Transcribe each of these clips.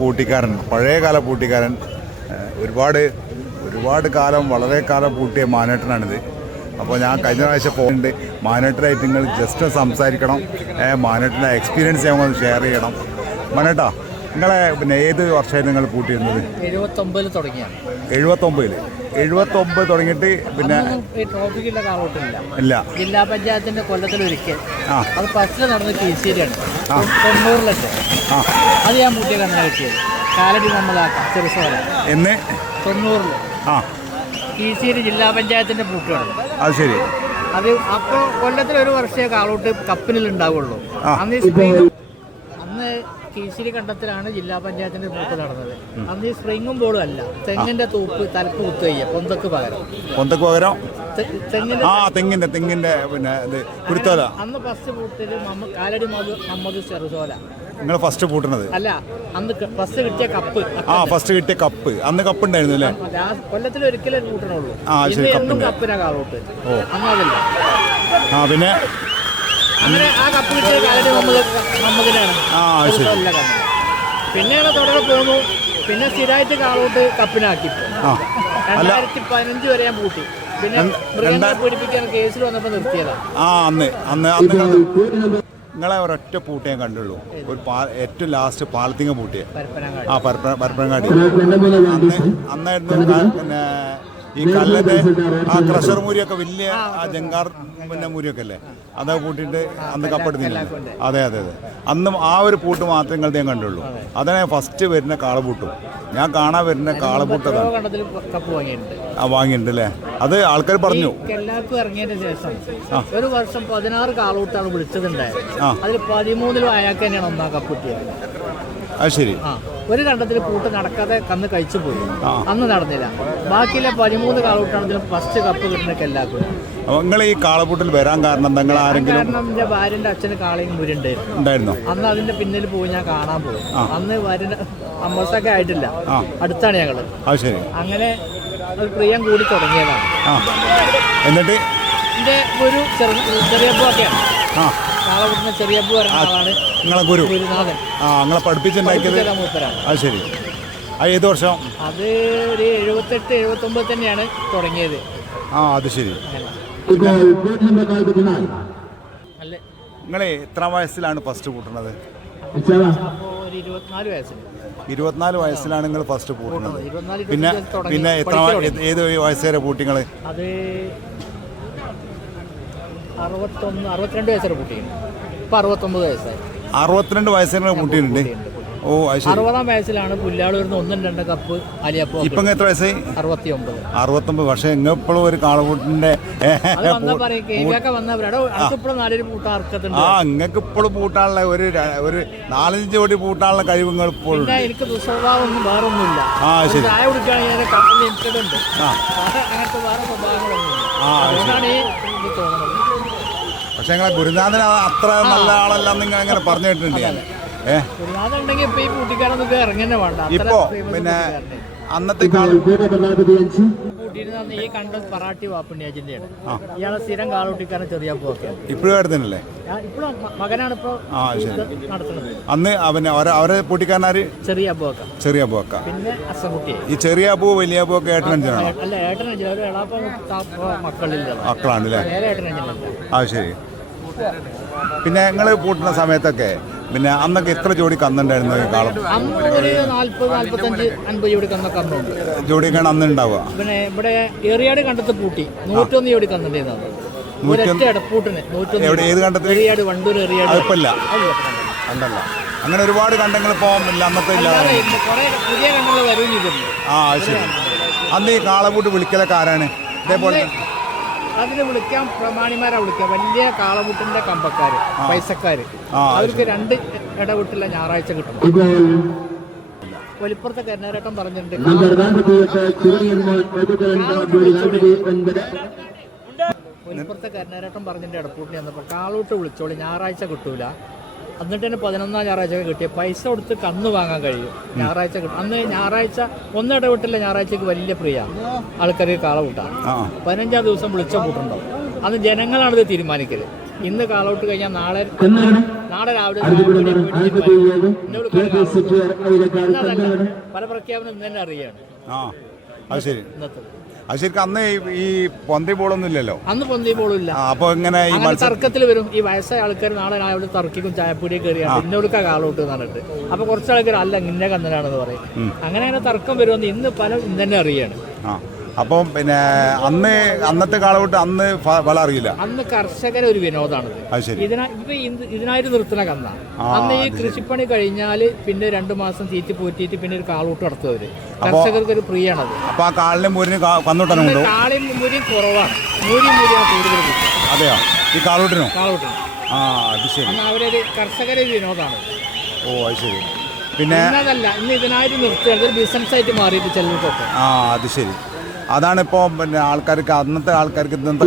പൂട്ടിക്കാരൻ പഴയകാല പൂട്ടിക്കാരൻ ഒരുപാട് ഒരുപാട് കാലം വളരെ കാലം പൂട്ടിയ മാനേട്ടനാണിത്. അപ്പോൾ ഞാൻ കഴിഞ്ഞ പ്രാവശ്യം പോകുന്നുണ്ട് മാനേട്ടനായിട്ട് നിങ്ങൾ ജസ്റ്റ് സംസാരിക്കണം. മാനേട്ടന്റെ എക്സ്പീരിയൻസ് ഞങ്ങൾ ഷെയർ ചെയ്യണം. മാനേട്ടാ നിങ്ങളെ പിന്നെ ഏത് വർഷമായിരുന്നു നിങ്ങൾ പൂട്ടിയിരുന്നത്? എഴുപത്തൊമ്പതിൽ തുടങ്ങിയാണ്. എഴുപത്തൊമ്പതിൽ എഴുപത്തൊമ്പത് തുടങ്ങിയിട്ട് പിന്നെ ട്രോഫിക്കുള്ള ഇല്ല. ജില്ലാ പഞ്ചായത്തിന്റെ കൊല്ലത്തിൽ ഒരിക്കൽ ആ. അത് ഫസ്റ്റിൽ നടന്ന കീശ്ശേരിയാണ് തൊണ്ണൂറിലൊക്കെ. ആ. അത് ഞാൻ പൂട്ടിയ കണ്ണ കിട്ടിയത് കാലടി മുഹമ്മദാക്ക ചെറുസോല എന്ന്? തൊണ്ണൂറിൽ ആ. കീശ്ശേരി ജില്ലാ പഞ്ചായത്തിന്റെ പൂട്ടുകയാണ് അത് ശരി. അത് അപ്പോൾ കൊല്ലത്തിൽ ഒരു വർഷമേ കാളോട്ട് കപ്പിനിൽ ഉണ്ടാവുള്ളൂ. അന്ന് സ്പ്രിംഗ് കണ്ടത്തിലാണ് ജില്ലാ പഞ്ചായത്തിന്റെ പൂട്ട് നടന്നത്. അന്ന് ഈ സ്പ്രിങ്ങും ബോർഡും അല്ല. തെങ്ങിന്റെ തൂപ്പ് തലപ്പ് കുത്തു ചെയ്യുക പൊന്തക്ക് പകരം. പൊന്തക്ക് പകരം? തെങ്ങിന്റെ ആ തെങ്ങിന്റെ തെങ്ങിന്റെ പിന്നെ കുരുത്തോല. അന്ന് ഫസ്റ്റ് മമ്മ കാലടി മുഹമ്മദ് ചെറുസോല നിങ്ങൾ ഫസ്റ്റ് പൂട്ടണത്? അല്ല അന്ന് ഫസ്റ്റ് കിട്ടിയ കപ്പ് ആ ഫസ്റ്റ് കിട്ടിയ കപ്പ്. അന്ന് കപ്പ് ഉണ്ടായിരുന്നു അല്ലേ? കൊല്ലത്തിൽ ഒരിക്കലേ കൂട്ടണുള്ളൂ ആ, ശരി, എന്നും കപ്പിനാ കാളോട്ട് ആ പിന്നെ? അങ്ങനെ ആ കപ്പ് കിട്ടിയ ആ ശരി. പിന്നെയാണ് തുടരെ പോന്നു പിന്നെ സ്ഥിരമായിട്ട് കാളോട്ട് കപ്പിനാക്കി. രണ്ടായിരത്തി പതിനഞ്ച് വരെ ഞാൻ പൂട്ടി. പിന്നെ മൃഗങ്ങളെ കേസിൽ വന്നപ്പോൾ നിർത്തിയതാണ് ആ അന്ന് അന്ന് അന്ന് നിങ്ങൾ- നിങ്ങളെ ഒരൊറ്റ പൂട്ടേ കണ്ടുള്ളൂ. ഒരു പാ ഏറ്റവും ലാസ്റ്റ് പാലത്തിങ്ങ പൂട്ടിയെ. ആ പരപ്പ പരപ്പനങ്ങാടി. അന്ന് അന്നായിരുന്നു പിന്നെ ഈ കല്ലിന്റെ ആ ക്രഷർ മൂരിയൊക്കെ വലിയ ആ ജങ്കാർ പിന്നെ മൂരിയൊക്കെ അല്ലേ അതൊക്കെ കൂട്ടിയിട്ട് അന്ന് കപ്പെടുന്നില്ല അതെ അതെ അതെ. അന്ന് ആ ഒരു പൂട്ട് മാത്രമേ നിങ്ങൾ ഞാൻ കണ്ടുള്ളൂ. അതാണ് ഫസ്റ്റ് വരുന്ന കാളപൂട്ടും. ഞാൻ കാണാൻ വരുന്ന കാളപൂട്ട് ആ വാങ്ങിയിട്ടുണ്ട് അല്ലേ? അത് ആൾക്കാർ പറഞ്ഞു. എല്ലാവർക്കും ഇറങ്ങിയതിന് ശേഷം ഒരു വർഷം പതിനാറ് കാളൂട്ടാണ് വിളിച്ചതുണ്ടായത്. ആ. അതിൽ പതിമൂന്നിലും അയാൾക്ക് തന്നെയാണ് ഒന്നാം കപ്പ് കിട്ടിയത്. അത് ശരി. ആ. ഒരു കണ്ടത്തിൽ കൂട്ട് നടക്കാതെ കന്ന് കഴിച്ചു പോയി. അന്ന് നടന്നില്ല. ബാക്കിയിലെ പതിമൂന്ന് കാളൂട്ടാണെങ്കിലും ഫസ്റ്റ് കപ്പ് കിട്ടുന്നൊക്കെ എല്ലാവർക്കും. നിങ്ങൾ ഈ കാളപൂട്ടിൽ വരാൻ കാരണം നിങ്ങൾ ആരെങ്കിലും കാരണം എന്റെ ഭാര്യന്റെ അച്ഛന് കാളയും മുരുണ്ടായിരുന്നു ഉണ്ടായിരുന്നോ. അന്ന് അതിന്റെ പിന്നിൽ പോയി ഞാൻ കാണാൻ പോകും അന്ന് ഭാര്യന്റെ അമ്മസൊക്കെ ആയിട്ടില്ല. അടുത്താണ് ഞങ്ങൾ. അത് ശരി. അങ്ങനെ ഒരു പ്രിയം കൂടി തുടങ്ങിയതാണ്. ആ. എന്നിട്ട്? എന്റെ ഒരു ചെറു ചെറിയപ്പൂവൊക്കെയാണ് ആ. നാളെ വിടുന്ന ചെറിയപ്പൂ പറയുന്ന ആളാണ്. നിങ്ങളെ ഗുരു. ഗുരുനാഥൻ. ആ നിങ്ങളെ പഠിപ്പിച്ചുണ്ടാക്കിയത് മൂപ്പരാണ്. അത് ശരി. ആ ഏത് വർഷം? അത് ഒരു എഴുപത്തെട്ട് എഴുപത്തൊമ്പത് തന്നെയാണ് തുടങ്ങിയത്. ആ അത് ശരി. അല്ലേ? നിങ്ങൾ എത്ര വയസ്സിലാണ് ഫസ്റ്റ് കൂട്ടുന്നത് ഇരുപത്തിനാല് വയസ്സിലാണ് നിങ്ങൾ ഫസ്റ്റ് കൂട്ടുന്നത് പിന്നെ പിന്നെ എത്ര. ഏത് വയസ്സ് വരെ പൂട്ടി നിങ്ങൾ അത് അറുപത്തൊന്ന് അറുപത്തിരണ്ട് വയസ്സുള്ള കുട്ടിയുണ്ട് ഇപ്പം അറുപത്തൊമ്പത് വയസ്സായി. അറുപത്തിരണ്ട് വയസ്സുള്ള കുട്ടിയുണ്ട് ഓ അറുപതാം വയസ്സിലാണ് പുല്ലാളൂരിന്ന് ഒന്നും രണ്ട് കപ്പ് അലിയപ്പോ ഇപ്പൊ എത്ര വയസ്സായി? അറുപത്തി ഒമ്പത് അറുപത്തൊമ്പത്. പക്ഷേ ഇപ്പോഴും ഒരു കാളകൂട്ടിന്റെ ഇങ്ങക്ക് വന്നാ പറയും കേവിയൊക്കെ വന്നാ പറയും. "എടോ, അനക്കിപ്പോഴും നാലൊരു ആ നിങ്ങൾക്ക് ഇപ്പോഴും പൂട്ടാനുള്ള ഒരു ഒരു നാലഞ്ച് കോടി പൂട്ടാനുള്ള കഴിവ് നിങ്ങൾ ഇപ്പോഴും എനിക്ക് ദുസ്വഭാവം ഒന്നും വേറെ ഒന്നുമില്ല ആ ശരി. ചായ കുടിക്കുകയാണെങ്കിൽ അങ്ങനത്തെ വേറെ സ്വഭാവങ്ങളൊന്നുമില്ല. ആ. ഈ തോന്നുന്നത് പക്ഷെ നിങ്ങളെ ഗുരുനാഥൻ അത്ര നല്ല ആളല്ല നിങ്ങൾ അങ്ങനെ പറഞ്ഞു കേട്ടിട്ടുണ്ട് ഞാൻ. ഏഹ് ഉണ്ടെങ്കിൽ ഇപ്പൊ ഈ കൂട്ടിക്കാരൊന്നും ഇറങ്ങി വേണ്ട. അത്ര ഇപ്പോ പിന്നെ അന്നത്തെ കാലം കൂട്ടിയിരുന്ന ഈ കണ്ട പറാട്ടി വാപ്പുണ്യാജിന്റെയാണ് ഇയാളെ സ്ഥിരം കാളൂട്ടിക്കാരൻ ചെറിയ ഇപ്പോഴും ആയിരുന്നല്ലേ ഇപ്പോഴും മകനാണ് ഇപ്പൊ നടത്തുന്നത്. അന്ന് അവനെ അവരെ പൊട്ടിക്കാരനാര്? ചെറിയ അബുവക്ക ചെറിയ അബുവക്ക പിന്നെ അസംകുട്ടി ഈ ചെറിയ അബു വലിയ അബു ഒക്കെ ഏട്ടനഞ്ചനാണോ അല്ല ഏട്ടനഞ്ചില്ല ഒരു എളാപ്പ മക്കളില്ല. മക്കളാണ് അല്ലേ ആ ശരി. പിന്നെ നിങ്ങൾ പൂട്ടുന്ന സമയത്തൊക്കെ പിന്നെ അന്നൊക്കെ എത്ര ജോഡി കന്നുണ്ടായിരുന്നു കാളം? ജോഡിയൊക്കെയാണ് അന്ന് ഉണ്ടാവുക. പിന്നെ ഇവിടെ ഏറിയാട് കണ്ടത്ത് പൂട്ടി. നൂറ്റൊന്ന് ജോഡി കന്നുണ്ടായിരുന്നു എവിടെ ഏത് കണ്ടത്തിൽ അതിപ്പല്ല അങ്ങനെ ഒരുപാട് കണ്ടങ്ങൾ ഇപ്പം ഇല്ല അന്നത്തെ ആ ശരി. അന്ന് ഈ കാളപൂട്ട് വിളിക്കലൊക്കെ ആരാണ്? ഇതേപോലെ അതിന് വിളിക്കാൻ പ്രമാണിമാരെ വിളിക്കുക. വലിയ കാളമുട്ടിന്റെ കമ്പക്കാര് പൈസക്കാര്. അവർക്ക് രണ്ട് ഇടവിട്ടില്ല ഞായറാഴ്ച കിട്ടും. വലിപ്പുറത്തെ കരുണാരേട്ടൻ പറഞ്ഞിട്ടുണ്ട്. വലിപ്പുറത്തെ കരുണാരേട്ടൻ പറഞ്ഞിട്ട് ഇടപ്പൂട്ടിന് വന്നപ്പോൾ കാളൂട്ട് വിളിച്ചോളി ഞായറാഴ്ച കിട്ടൂല. എന്നിട്ട് തന്നെ പതിനൊന്നാം ഞായറാഴ്ച കിട്ടിയ പൈസ കൊടുത്ത് കന്ന് വാങ്ങാൻ കഴിയും. ഞായറാഴ്ച കിട്ടും. അന്ന് ഞായറാഴ്ച ഒന്നിടവിട്ടില്ല ഞായറാഴ്ചക്ക് വലിയ പ്രിയ. ആൾക്കാർക്ക് കാളകൂട്ടാണ് പതിനഞ്ചാം ദിവസം വിളിച്ച കൂട്ടുണ്ടാവും അന്ന് ജനങ്ങളാണ് ഇത് തീരുമാനിക്കൽ. ഇന്ന് കാളൗട്ട് കഴിഞ്ഞാൽ നാളെ നാളെ രാവിലെ പല പ്രഖ്യാപനം ഇന്ന് തന്നെ അറിയാണ്. അത് ശരി. ഇന്നത്തെ. അത് ശരിക്കും അന്ന് ഈ- പൊന്തി ബോളൊന്നും ഇല്ലല്ലോ അന്ന് പൊന്തി പോളില്ല ആ അപ്പോൾ ഇങ്ങനെ ഈ അങ്ങനെ മത്സരം തർക്കത്തിൽ വരും. ഈ വയസ്സായ ആൾക്കാർ നാളെ അവിടെ തർക്കിക്കും ചായപ്പൊടിയൊക്കെ കയറിയാണ് ഇന്നോടുക്ക കാളോട്ട് എന്ന് പറഞ്ഞിട്ട്. അപ്പൊ കുറച്ച് ആൾക്കാർ അല്ല ഇന്ന കന്നനാണെന്ന് പറയും. അങ്ങനെ അങ്ങനെ തർക്കം വരുമെന്ന് ഇന്ന് പല ഇന്ന് തന്നെ അറിയാണ്. ആ. അപ്പം പിന്നെ അന്ന് അന്നത്തെ കാലഘട്ടം അന്ന് വല അറിയില്ല. അന്ന് കർഷകരെ ഒരു വിനോദമാണ് ഇതിനായിട്ട് നിർത്തുന്ന കന്ന. അന്ന് ഈ കൃഷിപ്പണി കഴിഞ്ഞാൽ പിന്നെ രണ്ടു മാസം തീറ്റി പോറ്റിയിട്ട് പിന്നെ ഒരു കാളൂട്ട് നടത്തുവര് കർഷകർക്ക് ഒരു പ്രിയാണത്. അപ്പൊ ആ കാളിനും മുരിന് കന്നുട്ടനും കൊണ്ടു കാളയും മുരിയും കുറവാണ്. മുരി മുരിയാണ് കൂടുതൽ അതെയോ? ഈ കാളൂട്ടിനോ? കാളൂട്ടിനോ. ആ അത് ശരി. അവരൊരു കർഷകരെ വിനോദമാണ് ഓ അത് ശരി. പിന്നെ ഇന്നതല്ല ഇന്ന് ഇതിനായിട്ട് നിർത്തുക. ബിസിനസ് ആയിട്ട് മാറിയിട്ട് ചിലർക്കൊക്കെ. ആ അത് ശരി. അതാണ് ഇപ്പോൾ പിന്നെ ആൾക്കാർക്ക് അന്നത്തെ ആൾക്കാർക്ക് ഇന്നത്തെ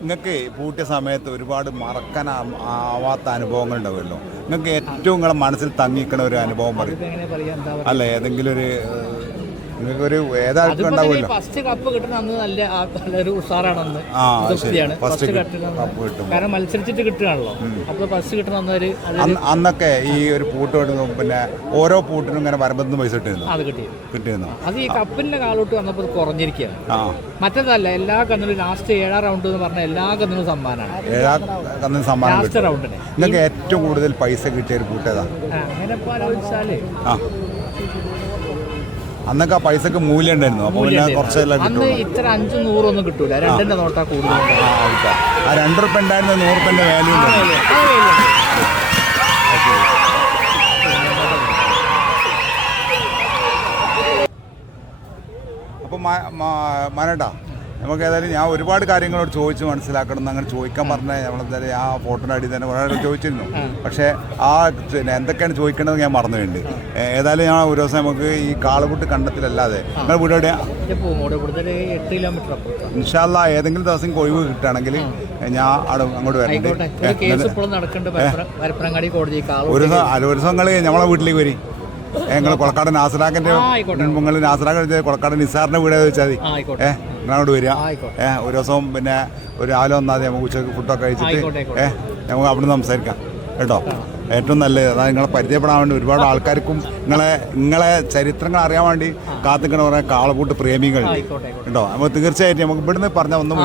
നിങ്ങൾക്ക് പൂട്ടിയ സമയത്ത് ഒരുപാട് മറക്കാൻ ആവാത്ത അനുഭവങ്ങൾ ഉണ്ടാവുമല്ലോ. നിങ്ങൾക്ക് ഏറ്റവും നിങ്ങളെ മനസ്സിൽ തങ്ങിക്കണ ഒരു അനുഭവം പറയാ. അല്ല ഏതെങ്കിലും ഒരു നിങ്ങൾക്ക് ഒരു ഏതാൾക്കും ഉണ്ടാവുമല്ലോ. ഫസ്റ്റ് കപ്പ് കിട്ടുന്ന അന്ന് നല്ല നല്ലൊരു ഉഷാറാണെന്ന് തൃപ്തിയാണ് ഫസ്റ്റ് കപ്പ് കിട്ടും കാരണം മത്സരിച്ചിട്ട് കിട്ടുകയാണല്ലോ. അപ്പോൾ ഫസ്റ്റ് കിട്ടുന്ന അന്നൊരു അത് അന്നൊക്കെ ഈ ഒരു പൂട്ട് കിട്ടുന്നു പിന്നെ ഓരോ പൂട്ടിനും ഇങ്ങനെ വരമ്പത്തിന് പൈസ കിട്ടിയിരുന്നു? അത് കിട്ടി. കിട്ടിയിരുന്നു? അത് ഈ കപ്പിന്റെ കാലോട്ട് വന്നപ്പോൾ കുറഞ്ഞിരിക്കുകയാണ്. മറ്റേതല്ല എല്ലാ കന്നിലും ലാസ്റ്റ് ഏഴാം റൗണ്ട് എന്ന് പറഞ്ഞാൽ എല്ലാ കന്നിലും സമ്മാനമാണ്. ഏഴാം കന്നിന് സമ്മാനം ലാസ്റ്റ് റൗണ്ടിന് നിങ്ങൾക്ക് ഏറ്റവും കൂടുതൽ പൈസ കിട്ടിയ ഒരു പൂട്ടേതാ അങ്ങനെ ഇപ്പൊ ആലോചിച്ചാൽ ആ. അന്നൊക്കെ ആ പൈസക്ക് മൂല്യം ഉണ്ടായിരുന്നു അപ്പോൾ പിന്നെ കുറച്ചെല്ലാം അന്ന് ഇത്ര അഞ്ചും നൂറും ഒന്നും കിട്ടൂല. രണ്ടിന്റെ നോട്ടാ കൂടുതൽ. ആ രണ്ട് റുപ്യ ഉണ്ടായിരുന്ന. നൂറ് റുപ്യന്റെ വാല്യൂ ഉണ്ടായിരുന്നു അപ്പോൾ മനേട്ടാ നമുക്ക് ഏതായാലും ഞാൻ ഒരുപാട് കാര്യങ്ങളോട് ചോദിച്ച് മനസ്സിലാക്കണം എന്ന് അങ്ങനെ ചോദിക്കാൻ പറഞ്ഞ നമ്മളെന്തായാലും ആ ഫോട്ടോയുടെ അടി തന്നെ കുറേ ചോദിച്ചിരുന്നു. പക്ഷേ ആ പിന്നെ എന്തൊക്കെയാണ് ചോദിക്കേണ്ടത് ഞാൻ മറന്നുണ്ട് ഏതായാലും ഞാൻ ഒരു ദിവസം നമുക്ക് ഈ കാളുകുട്ട് കണ്ടത്തിലല്ലാതെ നിങ്ങൾ വീട് എവിടെയാ എന്റെ പൂങ്ങോട് ഇവിടുത്തെ ഒരു എട്ട് കിലോമീറ്റർ അപ്പുറത്താണ് ഇൻഷാല്ല ഏതെങ്കിലും ദിവസം ഒഴിവ് കിട്ടുകയാണെങ്കിൽ ഞാൻ അവിടെ അങ്ങോട്ട് വരണ്ട്. ഒരു ദിവസം അല്ല ഒരു ദിവസം നമ്മളെ വീട്ടിലേക്ക് വരി. ഞങ്ങൾ കൊളക്കാട് നാസറാക്കിന്റെ മുങ്ങൾ. നിങ്ങൾ നാസറാക്ക് കൊളക്കാട് നിസാറിന്റെ വീട് വെച്ചാൽ മതി ഏഹ് അങ്ങോട്ട് വരിക. ഏഹ് ഒരു ദിവസം പിന്നെ ഒരു രാവിലെ വന്നാൽ മതി നമുക്ക് ഉച്ചയ്ക്ക് ഫുഡൊക്കെ കഴിച്ചിട്ട്. ഏഹ് നമുക്ക് അവിടെ നിന്ന് സംസാരിക്കാം. കേട്ടോ? ഏറ്റവും നല്ലത്. അതായത് നിങ്ങളെ പരിചയപ്പെടാൻ വേണ്ടി ഒരുപാട് ആൾക്കാർക്കും നിങ്ങളെ നിങ്ങളെ ചരിത്രങ്ങൾ അറിയാൻ വേണ്ടി കാത്തിക്കണ കുറേ കാളപൂട്ട് പ്രേമികൾ. കേട്ടോ? നമുക്ക് തീർച്ചയായിട്ടും നമുക്ക് ഇവിടുന്ന് പറഞ്ഞ ഒന്നും